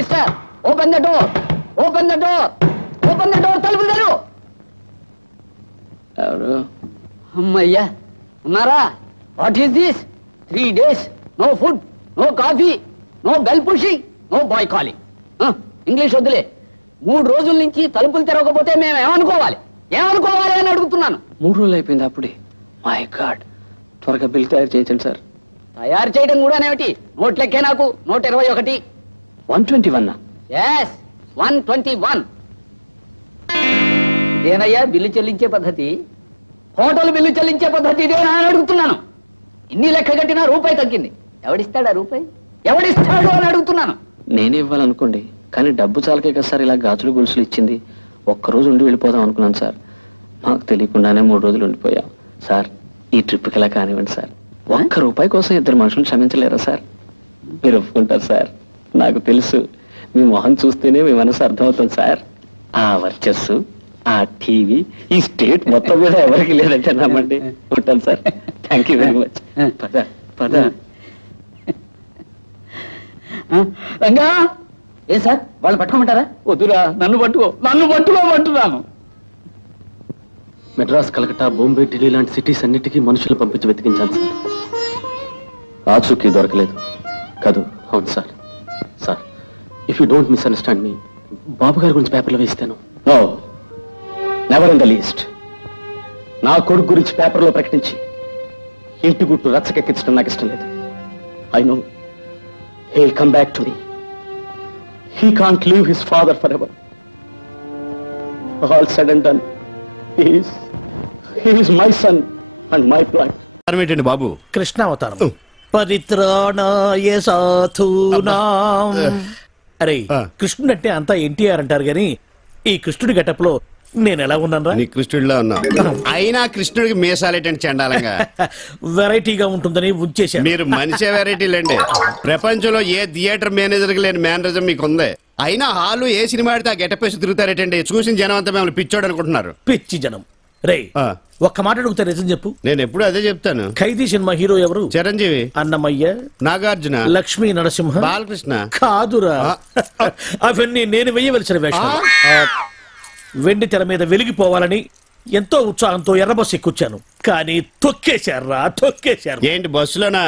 Mister open the door, open the door, open the door. తలుపు తెరు. ఎవరు? అమ్మయ్యా, ఉన్నారా? What is this? 3 days no food, no coffee, no bell pushing, no boy calling. English వద్దులే. 3 రోజుల నుంచి తలుపులు తెరవకపోతే మేము ఏమనుకోవాలి అని అడుగుతున్నాను. 3 రోజులు అయిపోయింది అప్పుడే. మై గాడ్, త్వరగా బిల్ తయారు చేయించండి సార్. తయారు చేయడం కూడా ఏమిటి? నోట్లెక్కే నాకు. 121. 121? yes, 121. ఇదేనయ్యా బిల్లు చెల్లించే పద్ధతి? హోటల్ బిల్లు చెల్లించే పద్ధతి ఇదేనా అని అడుగుతున్నాను. ఇన్ని లెక్క కట్టినా రూపాయి తగ్గింది. ఎవడిస్తాడా రూపాయి? ఎవడిస్తాడు అని అడుగుతున్నాను. నేనే ఇవ్వాలనుకోండి, కానీ డబ్బు చాలకే కదా సార్ ఇలా గాజులు గొలుసులు ఇచ్చింది. ఒక్కరోజు ఉండి వెళ్ళిపోదాం అనుకున్నాను సార్. మాకు తెలియకుండానే 3 రోజులు ఉండిపోయాం సార్. ఈ ట్రిప్కి ఇలా కానివ్వండి సార్. ₹1 కోసం 2 మనుషులు క్షమించలేరా సార్? మీరు ఒప్పుకుంటారు సార్? నాకు తెలుసు, మీ మొహం చూస్తేనే మీ మనసు అర్థమవుతుంది సార్. ఆ వర్చస్సు, ఆ టీవీ, ఈ స్టేట్ మొత్తం మీద ఎవరికి లేదంటే నమ్మండి. ఉంటాను sir. Thank you very much. పద పద. రంగా, ఏ సార్ వాళ్ళు పట్టుకోమంటారా? వద్దురా, నన్ను పట్టుకోమంటున్నాను. మెడ్రాస్, కలకత్తా, బాంబే, ఢిల్లీ లాంటి సిటీస్ అన్నిటికీ మనుషులు పంపించి వెతికించాను సార్. ఆచూకీ దొరకలేదు కాదు. అవును sir. Sir, if you don't misunderstand me, Babu గారి గురించి పేపర్లో వేస్తాను. No, never in the least. నా కొడుకు గురించి పేపర్లో ప్రకటించి ఇంటి గుట్టు రచ్చకెక్కించడం నాకు ఇష్టం లేదు. I know he'll come back to me. He can't leave his father forever. All said and done, he is my son and my blood. ఏంటండి బాబు? కృష్ణావతారం. పరిత్రాణాయ సాధూనాం. అరే, కృష్ణుడు అంటే అంతా ఎన్టీఆర్ అంటారు గాని ఈ కృష్ణుడి గెటప్ లో నేను ఎలా ఉన్నాను? నీ కృష్ణుడిలా ఉన్నా. అయినా కృష్ణుడికి మీసాలేటండి చండాలంగా. వెరైటీగా ఉంటుందని ఉంచేశాను. మీరు మనిషే వెరైటీలండి. ప్రపంచంలో ఏ థియేటర్ మేనేజర్ కి లేని మేనరిజం మీకు ఉంది. అయినా హాలు ఏ సినిమా ఆడితే ఆ గెటప్ వేసి తిరుగుతారేటండి. చూసిన జనం అంతా మిమ్మల్ని పిచ్చోడు అనుకుంటున్నారు. పిచ్చి జనం. రే, ఒక్క మాట అడుగుతా, నిజం చెప్పు. నేను ఎప్పుడు అదే చెప్తాను. ఖైదీ సినిమా హీరో ఎవరు? చిరంజీవి, అన్నమయ్య, నాగార్జున, లక్ష్మీ నరసింహ, బాలకృష్ణ. కాదురా, అవన్నీ నేను వెయ్యవలసిన వేషాలు. వెండి తెర మీద వెలిగిపోవాలని ఎంతో ఉత్సాహంతో ఎర్రబస్సు ఎక్కుచ్చాను, కానీ తొక్కేశారు. ఏంటి బస్సులోనా?